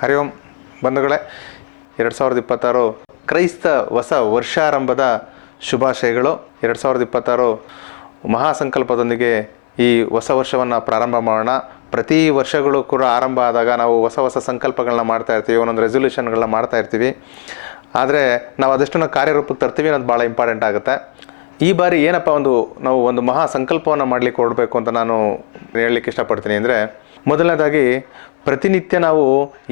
ಹರಿ ಓಂ ಬಂಧುಗಳೇ, 2026 ಕ್ರೈಸ್ತ ಹೊಸ ವರ್ಷಾರಂಭದ ಶುಭಾಶಯಗಳು. 2026 ಮಹಾಸಂಕಲ್ಪದೊಂದಿಗೆ ಈ ಹೊಸ ವರ್ಷವನ್ನು ಪ್ರಾರಂಭ ಮಾಡೋಣ. ಪ್ರತಿ ವರ್ಷಗಳು ಕೂಡ ಆರಂಭ ಆದಾಗ ನಾವು ಹೊಸ ಸಂಕಲ್ಪಗಳನ್ನ ಮಾಡ್ತಾ ಇರ್ತೀವಿ, ಒಂದೊಂದು ರೆಸೊಲ್ಯೂಷನ್ಗಳನ್ನ ಮಾಡ್ತಾ ಇರ್ತೀವಿ. ಆದರೆ ನಾವು ಅದೆಷ್ಟನ್ನು ಕಾರ್ಯರೂಪಕ್ಕೆ ತರ್ತೀವಿ ಅನ್ನೋದು ಭಾಳ ಇಂಪಾರ್ಟೆಂಟ್ ಆಗುತ್ತೆ. ಈ ಬಾರಿ ಏನಪ್ಪ ನಾವು ಒಂದು ಮಹಾ ಸಂಕಲ್ಪವನ್ನು ಮಾಡಲಿಕ್ಕೆ ಹೊರಡಬೇಕು ಅಂತ ನಾನು ಹೇಳಲಿಕ್ಕೆ ಇಷ್ಟಪಡ್ತೀನಿ ಅಂದರೆ, ಮೊದಲನೇದಾಗಿ ಪ್ರತಿನಿತ್ಯ ನಾವು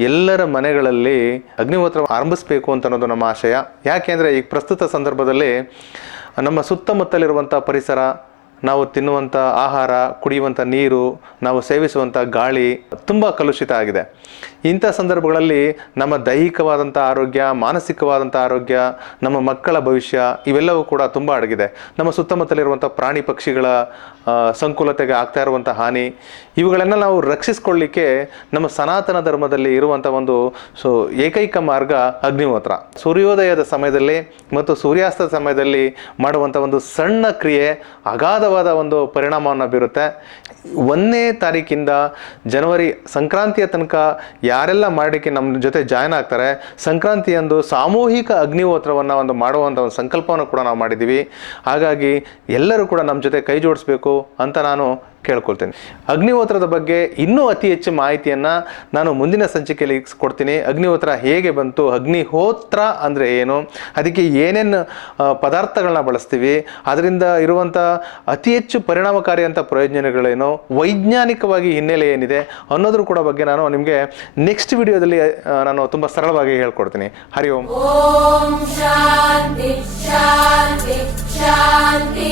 ಎಲ್ಲರ ಮನೆಗಳಲ್ಲಿ ಅಗ್ನಿಹೋತ್ರ ಆರಂಭಿಸಬೇಕು ಅಂತ ಅನ್ನೋದು ನಮ್ಮ ಆಶಯ. ಯಾಕೆಂದರೆ ಈ ಪ್ರಸ್ತುತ ಸಂದರ್ಭದಲ್ಲಿ ನಮ್ಮ ಸುತ್ತಮುತ್ತಲಿರುವಂಥ ಪರಿಸರ, ನಾವು ತಿನ್ನುವಂಥ ಆಹಾರ, ಕುಡಿಯುವಂಥ ನೀರು, ನಾವು ಸೇವಿಸುವಂಥ ಗಾಳಿ ತುಂಬ ಕಲುಷಿತ ಆಗಿದೆ. ಇಂಥ ಸಂದರ್ಭಗಳಲ್ಲಿ ನಮ್ಮ ದೈಹಿಕವಾದಂಥ ಆರೋಗ್ಯ, ಮಾನಸಿಕವಾದಂಥ ಆರೋಗ್ಯ, ನಮ್ಮ ಮಕ್ಕಳ ಭವಿಷ್ಯ ಇವೆಲ್ಲವೂ ಕೂಡ ತುಂಬ ಅಡಗಿದೆ. ನಮ್ಮ ಸುತ್ತಮುತ್ತಲಿರುವಂಥ ಪ್ರಾಣಿ ಪಕ್ಷಿಗಳ ಸಂಕುಲತೆಗೆ ಆಗ್ತಾ ಇರುವಂಥ ಹಾನಿ, ಇವುಗಳನ್ನು ನಾವು ರಕ್ಷಿಸ್ಕೊಳ್ಳಿಕ್ಕೆ ನಮ್ಮ ಸನಾತನ ಧರ್ಮದಲ್ಲಿ ಇರುವಂಥ ಏಕೈಕ ಮಾರ್ಗ ಅಗ್ನಿಹೋತ್ರ. ಸೂರ್ಯೋದಯದ ಸಮಯದಲ್ಲಿ ಮತ್ತು ಸೂರ್ಯಾಸ್ತದ ಸಮಯದಲ್ಲಿ ಮಾಡುವಂಥ ಒಂದು ಸಣ್ಣ ಕ್ರಿಯೆ ಅಗಾಧವಾದ ಒಂದು ಪರಿಣಾಮವನ್ನು ಬೀರುತ್ತೆ. 1ನೇ ತಾರೀಕಿಂದ ಜನವರಿ ಸಂಕ್ರಾಂತಿಯ ತನಕ ಯಾರೆಲ್ಲ ಮಾಡಲಿಕ್ಕೆ ನಮ್ಮ ಜೊತೆ ಜಾಯ್ನ್ ಆಗ್ತಾರೆ, ಸಂಕ್ರಾಂತಿಯಂದು ಸಾಮೂಹಿಕ ಅಗ್ನಿಹೋತ್ರವನ್ನು ಮಾಡುವಂಥ ಒಂದು ಸಂಕಲ್ಪವನ್ನು ಕೂಡ ನಾವು ಮಾಡಿದ್ದೀವಿ. ಹಾಗಾಗಿ ಎಲ್ಲರೂ ಕೂಡ ನಮ್ಮ ಜೊತೆ ಕೈ ಜೋಡಿಸ್ಬೇಕು ಅಂತ ನಾನು ಕೇಳ್ಕೊಳ್ತೇನೆ. ಅಗ್ನಿಹೋತ್ರದ ಬಗ್ಗೆ ಇನ್ನೂ ಅತಿ ಹೆಚ್ಚು ಮಾಹಿತಿಯನ್ನು ನಾನು ಮುಂದಿನ ಸಂಚಿಕೆಯಲ್ಲಿ ಕೊಡ್ತೀನಿ. ಅಗ್ನಿಹೋತ್ರ ಹೇಗೆ ಬಂತು, ಅಗ್ನಿಹೋತ್ರ ಅಂದರೆ ಏನು, ಅದಕ್ಕೆ ಏನೇನು ಪದಾರ್ಥಗಳನ್ನ ಬಳಸ್ತೀವಿ, ಅದರಿಂದ ಇರುವಂಥ ಅತಿ ಹೆಚ್ಚು ಪರಿಣಾಮಕಾರಿ ಅಂತ ಪ್ರಯೋಜನಗಳೇನು, ವೈಜ್ಞಾನಿಕವಾಗಿ ಹಿನ್ನೆಲೆ ಏನಿದೆ ಅನ್ನೋದ್ರ ಕೂಡ ಬಗ್ಗೆ ನಾನು ನಿಮಗೆ ನೆಕ್ಸ್ಟ್ ವಿಡಿಯೋದಲ್ಲಿ ನಾನು ತುಂಬ ಸರಳವಾಗಿ ಹೇಳ್ಕೊಡ್ತೀನಿ. ಹರಿ ಓಂ. ಶಾಂತಿ ಶಾಂತಿ ಶಾಂತಿ.